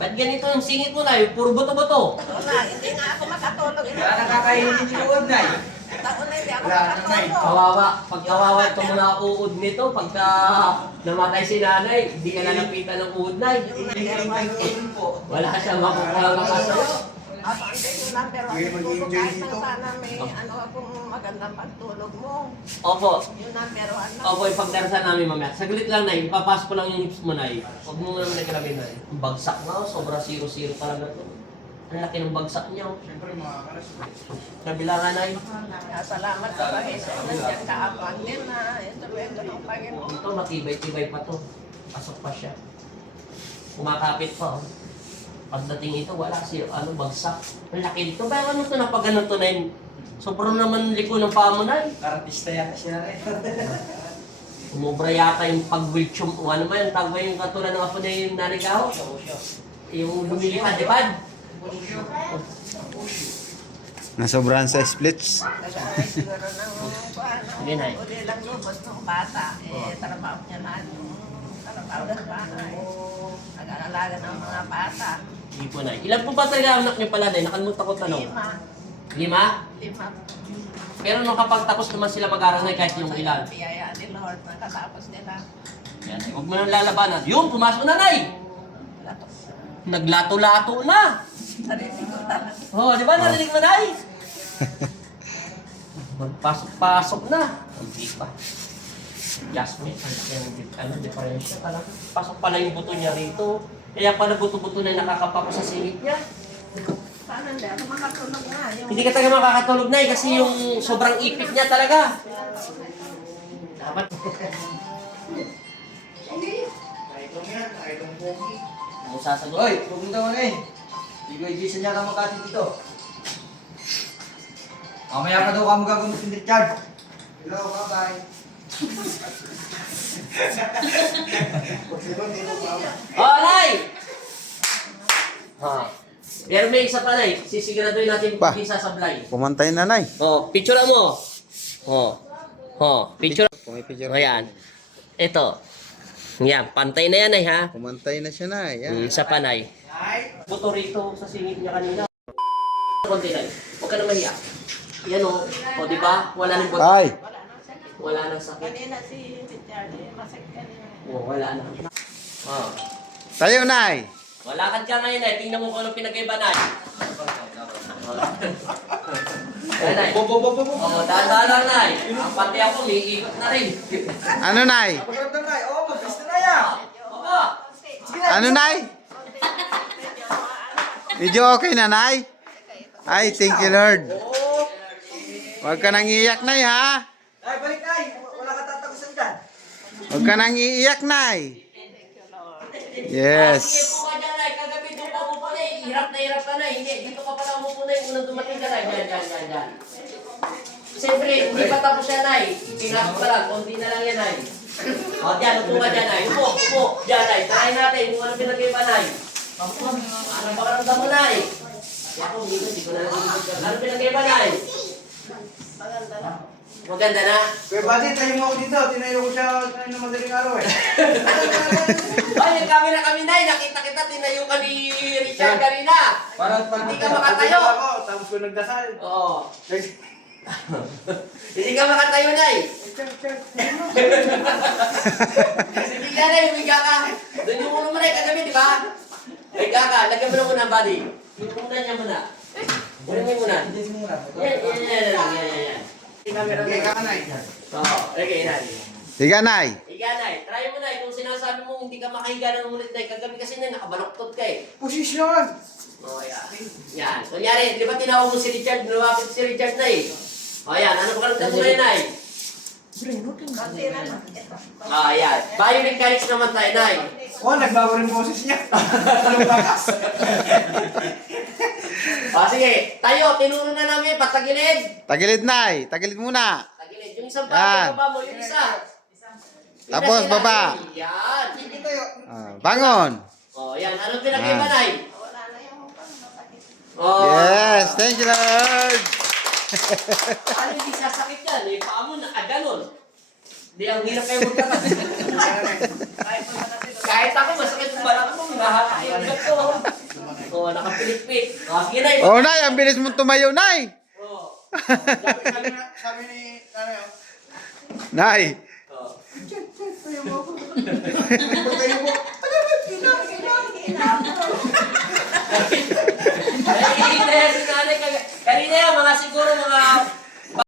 Ba't ganito yung singit mo na? Yung puro buto-buto. Wala, hindi nga ako makatulog. Wala nakakainin yung uod na eh. Taon na hindi ako Wala na, Nay. makatulog. Kawawa. Pag kawawa ito muna uod nito, pagka namatay si nanay, hindi ka nalapitan ng uod na. Iling po. Wala siyang makukuha sa'yo. Ako hindi yung number one. Hindi mag-i-enjoy Kahit dito. nang sana may ano akong magandang pagtulog mo. Opo. Yung number one. Opo, ipagdarasan namin mamaya. Saglit lang na, ipapasok ko lang yung hips mo na. Huwag mo naman nagkalamin na. Ang bagsak na, sobra 0-0 talaga ito. Ang laki ng bagsak niyo. Siyempre mga karas. Kabila nga na Salamat sa Panginoon. Nandiyan ka ako. Hindi na. Ito ng Panginoon. Ito, matibay-tibay pa to. Pasok pa siya. Kumakapit pa, oh. Pagdating ito, wala siya, bagsak. Ang laki dito. Bayan ano ito na pag ganun to na yun? Sobrang naman liko ng paa mo na eh. Artista yata siya rin. Umubra yata yung pag-wheelchum. O ano ba yung tagway yung katulad ng apo na yung naligaw? Yung lumilipad-lipad. Nasobrahan sa splits. Nag-aaray siguro ng Hindi na eh. uli lang lubos ng bata. Trabaho niya na yung trabaho ng bahay. Nag-aalaga ng mga bata. Hindi po na. Ilan po ba talaga anak niyo pala na? Nakalimutan ko tanong. 5. 5? 5. Pero nung kapag tapos naman sila mag-aral na kahit yung ilan. Biyaya ni Lord, nakatapos nila. Yan, huwag mo nang lalabanan. Yung, pumasok na, Nay! Lato. Naglato-lato na! Sarili ko na. Oh, di ba? Narinig mo, Nay? Magpasok-pasok na. Hindi pa. Jasmine, ano, diferensya talaga. Pasok pala yung buto niya rito. Kaya pala buto-buto na yung nakakapako sa singit niya. Paano hindi ako makatulog na? Hindi ka talaga makakatulog, Nay, kasi yung sobrang ipit niya talaga. Dapat. Itong yan, itong pogi. Ano sasagot? Hoy, huwag mo daw na eh. Hindi ko i-Jason niya ka makatid dito. Mamaya ka daw ka magagunod si Richard. Hello, bye-bye. Oh, Nay! Ha. Pero may isa pa, Nay. Sisiguraduhin natin Pa. hindi sasablay. Pumantay na, Nay. Oh, picture mo. Oh. Oh, picture. Pumipicture. Ayan. Ito. Yan, pantay na yan, Nay, ha? Pumantay na siya, Nay. Yan. Sa panay. Buto rito sa singit niya kanina. Konti, Nay. Huwag ka na mahiya. Yan, oh. O, di ba? Wala nang buto. Ay! Wala Wala nang nang sakit. sakit. Kanina si Richard, masakit kanina. Oh, wala na. Oh. Tayo, Nay! Walakad ka ngayon, Nay. Tingnan mo kung anong pinag-iba, Nay. Ayan, Nay. Oh, dahan-dahan lang, Nay. Ang pati ako, may ikot na rin. Ano, Nay? Pagkaroon na oh, mag-pista na yan. Opo. Ano, Nay? Medyo okay na, Nay? Ay, thank you, Lord. Huwag ka nang iiyak, Nay, ha? Ay, balik na wala ka tatagusan dyan. Huwag ka nang iiyak, Nay. Sige Yes. po ka dyan, Nay. Kagabi doon ka mo pala eh. Hirap ka na. Hindi, dito ka pala umupo na yung unang dumating ka, Nay. Yan. Siyempre, hindi pa tapos yan, Nay. Pinasok pa lang. Konti na lang yan, Nay. O, dyan. Upo ka dyan, Nay. Upo. Dyan, Nay. Try natin kung ano pinag-iba, Nay. Ano pakaramdam mo, Nay? Ako, hindi ko na lang. Ano pinag-iba, Nay? Maganda na. Maganda na. Kuya Buddy, tayo mo ako dito. Tinayo ko siya na madaling araw eh. Ay, nag-camera kami, Nay. Nakita kita, tinayo ka ni Richard kanina. Para Hindi ka makatayo. Ako, tapos ko nagdasal. Oo. Hindi ka makatayo, Nay. Sige ka, Nay. Humiga ka. Doon yung ulo mo, Nay. Kagabi, di ba? Humiga ka. Lagyan mo na muna, buddy. Yung muna niya muna. Ulit mo muna. Hindi muna. Yan. Okay, kakanay. Oo. Okay, Nay. Higa, Nay. Higa, Nay. Try mo, Nay. Kung sinasabi mo hindi ka makahiga ng ulit, Nay. Kagabi kasi, Nay, nakabaloktot ka eh. Posisyon! Oh, yan. Yan. Kunyari, di ba tinawag mo si Richard? Lumapit si Richard na eh. O, yan. Ano pa karamdam mo ngayon, Nay? Konti na lang. Ah, yan. Biomechanics naman tayo, Nay. Oh, nagbago rin boses niya. Anong bakas? O, sige. Tayo, tinuro na namin. Patagilid. Tagilid, Nay. Tagilid muna. Tagilid. Yung isang Yan. baba mo, yung isa. Tapos, Pinasira. baba. Yan. Sige tayo. Bangon. O, yan. Anong pinag-iba, Yan. Nay? Wala na yung masakit. Oh. Yes. Thank you, Lord. Ano hindi sasakit yan? Eh, paa mo nakaganon. Hindi, ang hirap kayo magtakas. Kahit ako, masakit yung balak mo. Hinahatak yung ugat ko. Oo, nakapilik-pik. Sige na, Oh, Nay, ang bilis mong tumayo, Nay. Oo. Sabi ni nanay, Nay. Oo. Kanina yan, mga siguro mga